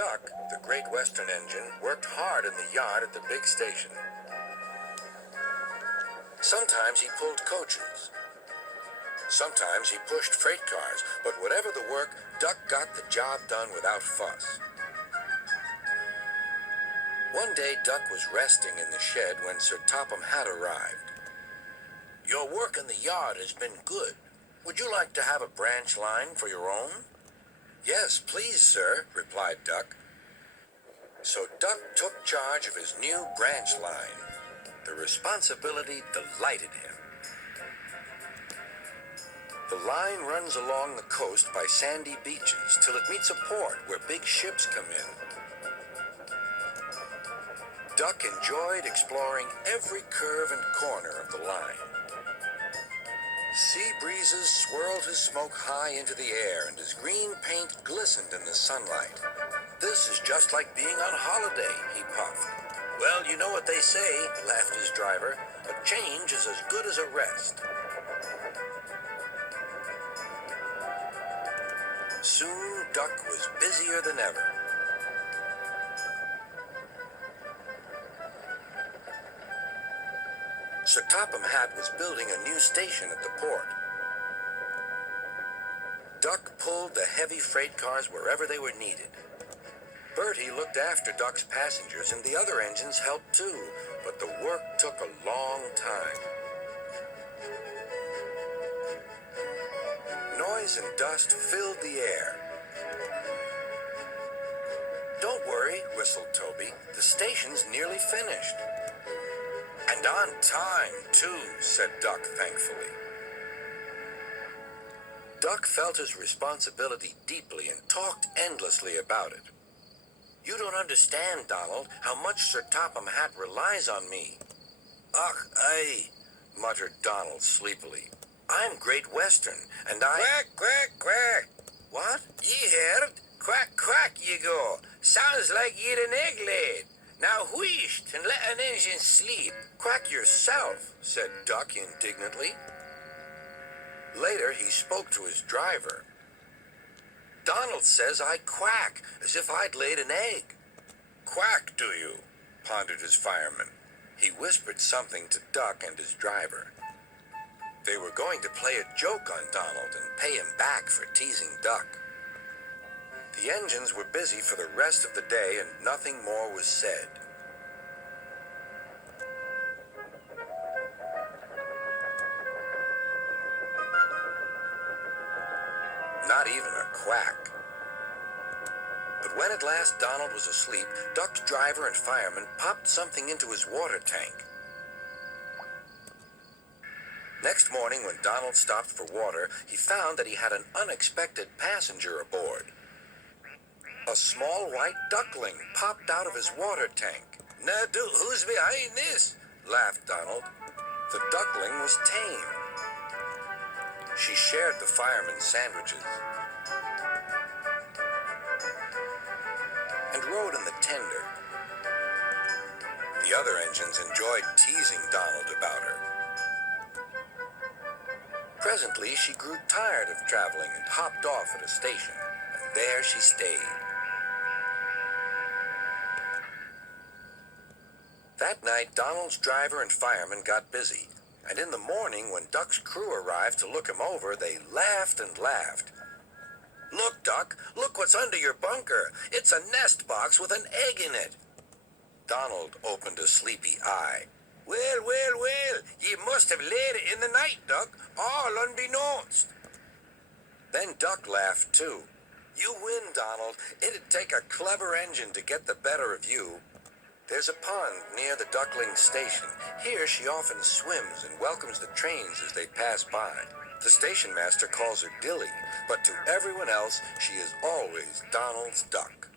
Duck, the Great Western engine, worked hard in the yard at the big station. Sometimes he pulled coaches. Sometimes he pushed freight cars, but whatever the work, Duck got the job done without fuss. One day, Duck was resting in the shed when Sir Topham Hatt arrived. "Your work in the yard has been good. Would you like to have a branch line for your own?" "Yes, please, sir," replied Duck. So Duck took charge of his new branch line. The responsibility delighted him. The line runs along the coast by sandy beaches till it meets a port where big ships come in. Duck enjoyed exploring every curve and corner of the line. Sea breezes swirled his smoke high into the air, and his green paint glistened in the sunlight. "This is just like being on holiday," he puffed. "Well, you know what they say," laughed his driver. "A change is as good as a rest." Soon, Duck was busier than ever. Sir Topham Hatt was building a new station at the port. Duck pulled the heavy freight cars wherever they were needed. Bertie looked after Duck's passengers, and the other engines helped too, but the work took a long time. Noise and dust filled the air. "Don't worry," whistled Toby. "The station's nearly finished." "And on time, too," said Duck thankfully. Duck felt his responsibility deeply and talked endlessly about it. "You don't understand, Donald, how much Sir Topham Hatt relies on me." "Ach, aye," muttered Donald sleepily. "I'm Great Western, and I—" "Quack, quack, quack." "What?" "Ye heard? Quack, quack ye go. Sounds like ye'd an egg laid. Now wheesht and let an engine sleep." "Quack yourself," said Duck indignantly. Later, he spoke to his driver. "Donald says I quack, as if I'd laid an egg." "Quack, do you?" pondered his fireman. He whispered something to Duck and his driver. They were going to play a joke on Donald and pay him back for teasing Duck. The engines were busy for the rest of the day, and nothing more was said. Not even a quack. But when at last Donald was asleep, Duck's driver and fireman popped something into his water tank. Next morning, when Donald stopped for water, he found that he had an unexpected passenger aboard. A small white duckling popped out of his water tank. "Now, who's behind this?" laughed Donald. The duckling was tame. She shared the fireman's sandwiches and rode in the tender. The other engines enjoyed teasing Donald about her. Presently, she grew tired of traveling and hopped off at a station, and there she stayed. That night, Donald's driver and fireman got busy, and in the morning, when Duck's crew arrived to look him over, they laughed and laughed. "Look, Duck, look what's under your bunker. It's a nest box with an egg in it." Donald opened a sleepy eye. "Well, well, well, ye must have laid it in the night, Duck, all unbeknownst." Then Duck laughed too. "You win, Donald. It'd take a clever engine to get the better of you." There's a pond near the duckling station. Here she often swims and welcomes the trains as they pass by. The station master calls her Dilly, but to everyone else, she is always Donald's duck.